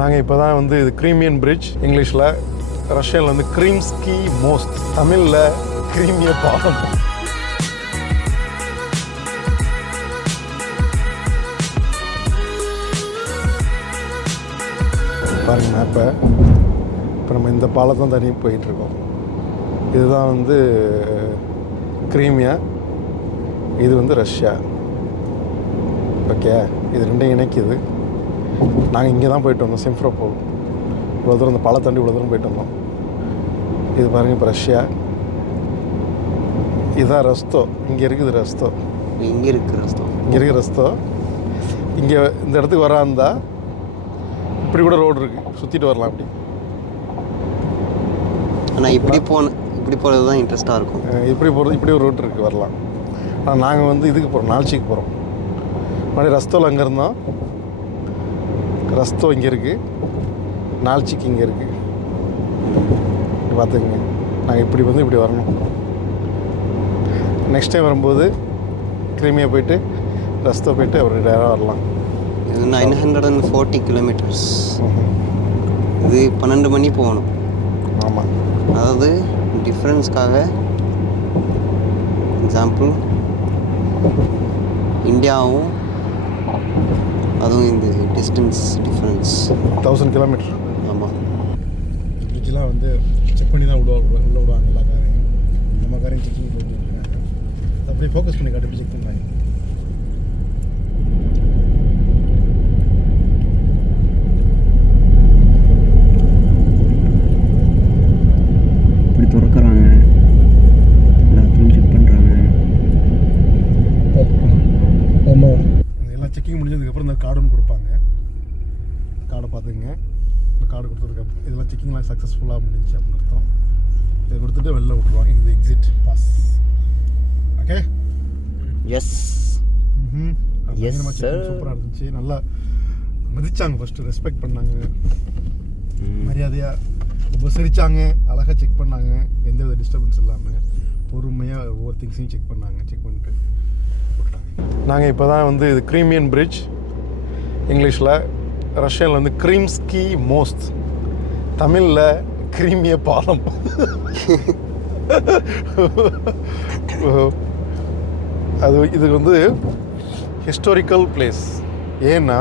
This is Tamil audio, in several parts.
நாங்கள் இப்போ தான் வந்து இது கிரீமியன் பிரிட்ஜ், இங்கிலீஷில், ரஷ்யனில் வந்து கிரீம்ஸ்கி மோஸ்ட், தமிழில் கிரீமிய பாலம். பாருங்க மேப்பை. இப்போ நம்ம இந்த பாலத்தான் தண்ணி போயிட்டுருக்கோம். இதுதான் வந்து கிரீமியா, இது வந்து ரஷ்யா. ஓகே, இது ரெண்டையும் இணைக்குது. நாங்கள் இங்கே தான் போயிட்டு வந்தோம், சிம்ஃப்ரோபோல். இவ்வளோ தூரம் இந்த பாலம் தாண்டி இவ்வளோ தூரம் போயிட்டு வந்தோம். இது பாருங்கள், இப்போ ரஷ்யா. இதுதான் ரஸ்தோ. இங்கே இருக்குது ரஸ்தோ. இங்கே இருக்குது ரஸ்தோ. இங்கே இருக்குது ரஸ்தோ. இங்கே இந்த இடத்துக்கு வராந்தா இப்படி கூட ரோடு இருக்குது, சுற்றிட்டு வரலாம் அப்படி. ஆனால் இப்படி போகிறது தான் இன்ட்ரெஸ்ட்டாக இருக்கும். இப்படி போகிறது, இப்படி ஒரு ரோட் இருக்குது, வரலாம். ஆனால் நாங்கள் வந்து இதுக்கு போகிறோம், நால்ச்சிக்கு போகிறோம். மறுபடியும் ரஸ்தோவில் அங்கே இருந்தோம். ரஸ்தோ இங்கே இருக்குது, நால்ச்சிக்கு இங்கே இருக்குது. பார்த்துக்குங்க, நாங்கள் இப்படி வந்து இப்படி வரணும். நெக்ஸ்ட் டைம் வரும்போது கிரீமியா போயிட்டு ரஸ்தோ போயிட்டு அப்புறம் டேராக வரலாம். இது 940 கிலோமீட்டர்ஸ். இது 12 மணி போகணும். ஆமாம், அதாவது டிஃப்ரென்ஸ்க்காக எக்ஸாம்பிள் இந்தியாவும் அதுவும் இந்த டிஸ்டன்ஸ் டிஃப்ரென்ஸ் 1000 கிலோமீட்டர். ஆமாம். பிரிட்ஜெலாம் வந்து செக் பண்ணி தான் உள்ளே விடுவாங்க எல்லா காரையும். நம்ம காரையும் செக்கிங் போட்டுருக்காங்க. அப்படியே ஃபோக்கஸ் பண்ணி காட்டி செக் பண்ணுறாங்க. இப்படி திறக்கிறாங்க, எல்லாத்தையும் செக் பண்ணுறாங்க. ஆமாம், எல்லாம் செக்கிங் முடிஞ்சதுக்கப்புறம் இந்த கார்டு ஒன்று கொடுப்பாங்க. கார்டை பார்த்துங்க. இந்த கார்டு கொடுத்ததுக்கப்புறம் இதெல்லாம் செக்கிங்லாம் சக்ஸஸ்ஃபுல்லாக முடிஞ்சு அப்படின்னு அர்த்தம். இதை கொடுத்துட்டு வெளில விட்டுருவாங்க. இது exit pass. Okay, yes yes sir. சூப்பராக இருந்துச்சு. நல்லா மதிச்சாங்க, ஃபஸ்ட்டு ரெஸ்பெக்ட் பண்ணாங்க, மரியாதையாக உபசரித்தாங்க, அழகாக செக் பண்ணாங்க, எந்த வித டிஸ்டர்பன்ஸ் இல்லாமல் பொறுமையாக ஒவ்வொரு திங்ஸையும் செக் பண்ணாங்க. செக் பண்ணிட்டு போட்டாங்க. நாங்கள் இப்போ தான் வந்து இது கிரீமியன் பிரிட்ஜ், இங்கிலீஷில், ரஷ்யனில் வந்து கிரீம்ஸ்கி மோஸ்ட், தமிழில் கிரீமிய பாலம். இது வந்து ஹிஸ்டாரிக்கல் பிளேஸ். ஏன்னா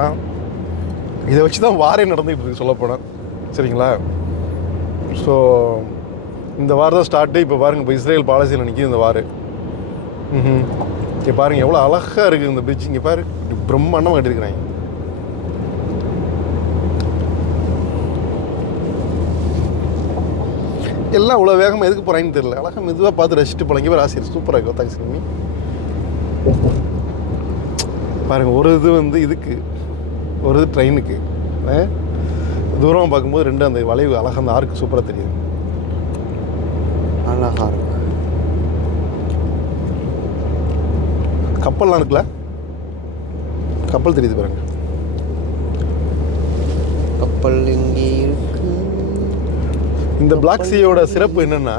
இதை வச்சு தான் வாரே நடந்துகிட்டு இருக்கு சொல்லப்போனால். சரிங்களா? ஸோ இந்த வாரம் தான் ஸ்டார்ட்டு. இப்போ பாருங்கள், இப்போ இஸ்ரேல் பாலஸ்தீனில் நிற்கிது இந்த வாரம். இங்கே பாருங்கள் எவ்வளோ அழகாக இருக்குது இந்த பிரிட்ஜ். இங்கே பாரு, பிரம்மாண்டமாக கட்டியிருக்கிறாங்க. எல்லாம் இவ்வளோ வேகமாக எதுக்கு போகிறாங்கன்னு தெரியல. அழகாக மெதுவாக பார்த்து ரசிச்சுட்டு போகலாம். இங்கே பேர் ஆசிரியர் சூப்பராக இருக்கும். தேங்க்ஸ் கம்மி. பாருங்கள், ஒரு இது வந்து இதுக்கு, ஒரு இது ட்ரெயினுக்கு. தூரமாக பார்க்கும்போது ரெண்டு அந்த வளைவு அழகாக, அந்த ஆர்க்கு சூப்பராக தெரியுது. அழகாக இருக்கு. கப்பல்லாம் இருக்குல்ல, கப்பல் தெரியுது பாருங்க. கப்பல் இங்கே இருக்கு. இந்த பிளாக் சீயோட சிறப்பு என்னென்னா,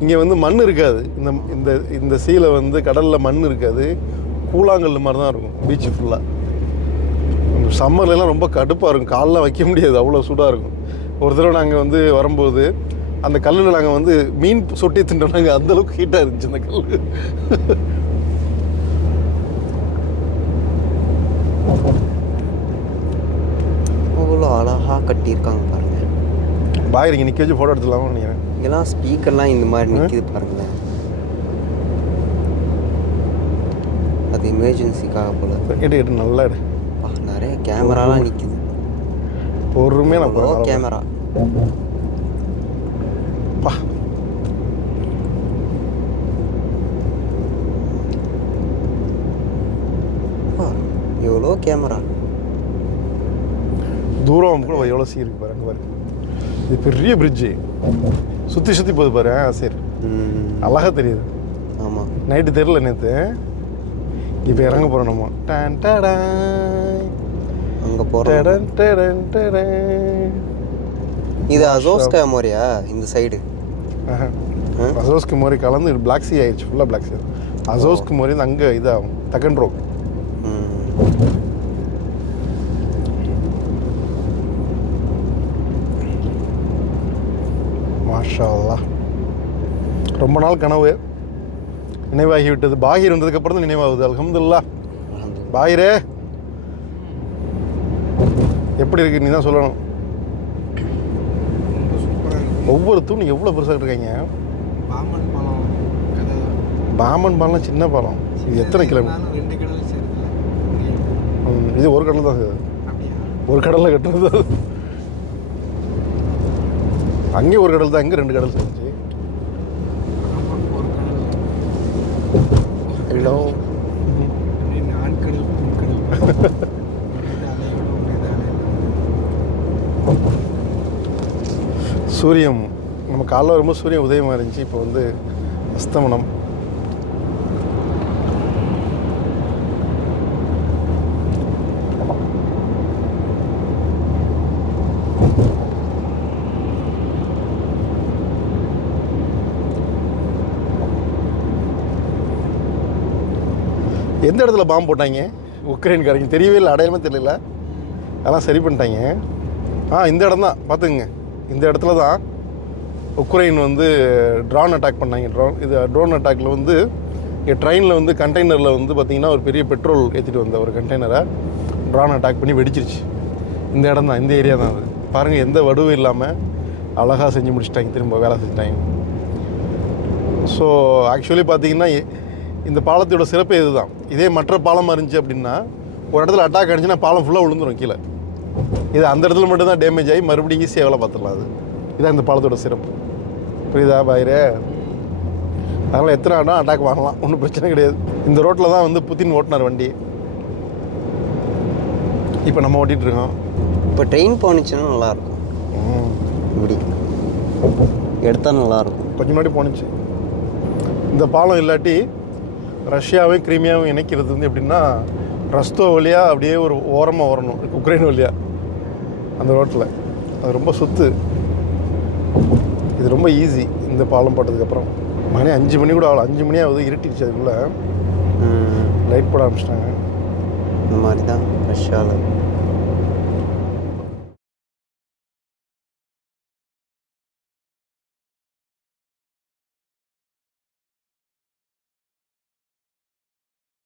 இங்கே வந்து மண் இருக்காது. இந்த இந்த சீல வந்து கடலில் மண் இருக்காது, கூழாங்கல் மாதிரி தான் இருக்கும் பீச்சு ஃபுல்லாக. சம்மர்லாம் ரொம்ப கடுப்பாக இருக்கும், காலெலாம் வைக்க முடியாது, அவ்வளோ சூடாக இருக்கும். ஒரு தடவை நாங்கள் வந்து வரும்போது அந்த கல்லில் நாங்கள் வந்து மீன் சொட்டி தின்றோம். அந்தளவுக்கு ஹீட்டாக இருந்துச்சு அந்த கல். அவ்வளோ அழகாக கட்டியிருக்காங்க பாருங்கள். பாய் இங்கே நிற்க வச்சு ஃபோட்டோ எடுத்துலாமா நினைக்கிறேன். இங்கெல்லாம் ஸ்பீக்கர்லாம் இந்த மாதிரி நிற்கிது பாருங்களேன். அது எமர்ஜென்சிக்காக போல. எடு நல்லா எடு. நிறைய கேமராலாம் நிற்கிது. பொறுமையாக நான் கேமரா பா. எவ்வளோ கேமரா. தூரம் கூட எவ்வளோ சீ இருக்கு பாருங்க. பாருங்க, இது பெரிய பிரிட்ஜு, சுற்றி போகுது பாரு. சரி, அழகாக தெரியுது. ஆமாம், நைட்டு தெரியல நேற்று. இப்போ இறங்க போகிறோம் நம்ம. அங்கே போகிறோம். இது அசோவ்ஸ்கா மோரியா இந்த சைடு? அசோவ்ஸ்கி மோரி கலந்து பிளாக் சி ஆயிடுச்சு, ஃபுல்லாக பிளாக் சி. அசோவ்ஸ்கி மோரி அங்கே இதாகும், தகன் ரோக். மாஷா அல்லாஹ். ரொம்ப நாள் கனவு நினைவாகி விட்டது. பாகிர் வந்ததுக்கப்புறம் தான் நினைவாகுது. அல்ஹம்துலில்லாஹ். பாகிரே எப்படி இருக்கு நீ தான் சொல்லணும். ஒவ்வொரு தூண் எவ்வளோ பெருசாக இருக்காங்க. பாமன் பாலம் சின்ன பாலம். இது எத்தனை கிலோமீட்டர்? இது ஒரு கடல் தான். ஒரு கடலில் கட்டுறது. அங்கேயும் ஒரு கடல் தான், இங்கே 2 கடல் சேர்ந்துச்சு. ஹலோ. சூரியன் நம்ம காலைல வரும்போது சூரியன் உதயமாக இருந்துச்சு. இப்போ வந்து அஸ்தமனம். எந்த இடத்துல பாம்பு போட்டாங்க உக்ரைன்காரங்க தெரியவே இல்லை, அடையாளமே தெரியல. அதெல்லாம் சரி பண்ணிட்டாங்க. இந்த இடம் தான் பார்த்துக்குங்க. இந்த இடத்துல தான் உக்ரைன் வந்து ட்ரோன் அட்டாக் பண்ணாங்க. ட்ரோன் அட்டாக்கில் வந்து இங்கே ட்ரெயினில் வந்து கண்டெய்னரில் வந்து பார்த்திங்கன்னா ஒரு பெரிய பெட்ரோல் ஏற்றிட்டு வந்த ஒரு கண்டெய்னரை ட்ரோன் அட்டாக் பண்ணி வெடிச்சிருச்சு. இந்த இடம் தான், இந்த ஏரியா தான் அது. பாருங்கள், எந்த வடுவும் இல்லாமல் அழகாக செஞ்சு முடிச்சிட்டாங்க. திரும்ப வேலை செஞ்சிட்டாங்க. ஸோ ஆக்சுவலி பார்த்திங்கன்னா இந்த பாலத்தோட சிறப்பு இது தான். இதே மற்ற பாலமாக இருந்துச்சு அப்படின்னா ஒரு இடத்துல அட்டாக் அடிச்சுன்னா பாலம் ஃபுல்லாக விழுந்துடும் கீழே. இது அந்த இடத்துல மட்டும்தான் டேமேஜ் ஆகி மறுபடியும் ஈஸியாக வேலை பார்த்துடலாம். அது இதான் இந்த பாலத்தோட சிறப்பு. புரியுதா பாயிரே? அதனால் எத்தனை இடம் அட்டாக் வாங்கலாம், ஒன்றும் பிரச்சனை கிடையாது. இந்த ரோட்டில் தான் வந்து புத்தின் ஓட்டினார் வண்டி. இப்போ நம்ம ஓட்டிகிட்ருக்கோம். இப்போ ட்ரெயின் போனுச்சுன்னா நல்லாயிருக்கும். இப்படி எடுத்தால் நல்லாயிருக்கும். கொஞ்சம் முன்னாடி போணுச்சு. இந்த பாலம் இல்லாட்டி ரஷ்யாவையும் கிரீமியாவும் இணைக்கிறது வந்து எப்படின்னா ரஸ்தோ வழியாக அப்படியே ஒரு ஓரமாக வரணும், உக்ரைன் வழியாக அந்த ரோட்டில். அது ரொம்ப சுத்து. இது ரொம்ப ஈஸி. இந்த பாலம் போட்டதுக்கப்புறம் மணி 5 மணி கூட ஆகல. 5 மணி ஆகுது, இருட்டிடுச்சு. அதுக்குள்ளே லைட் போட ஆரம்பிச்சிட்டாங்க. இந்த மாதிரி தான் ரஷ்யாவில்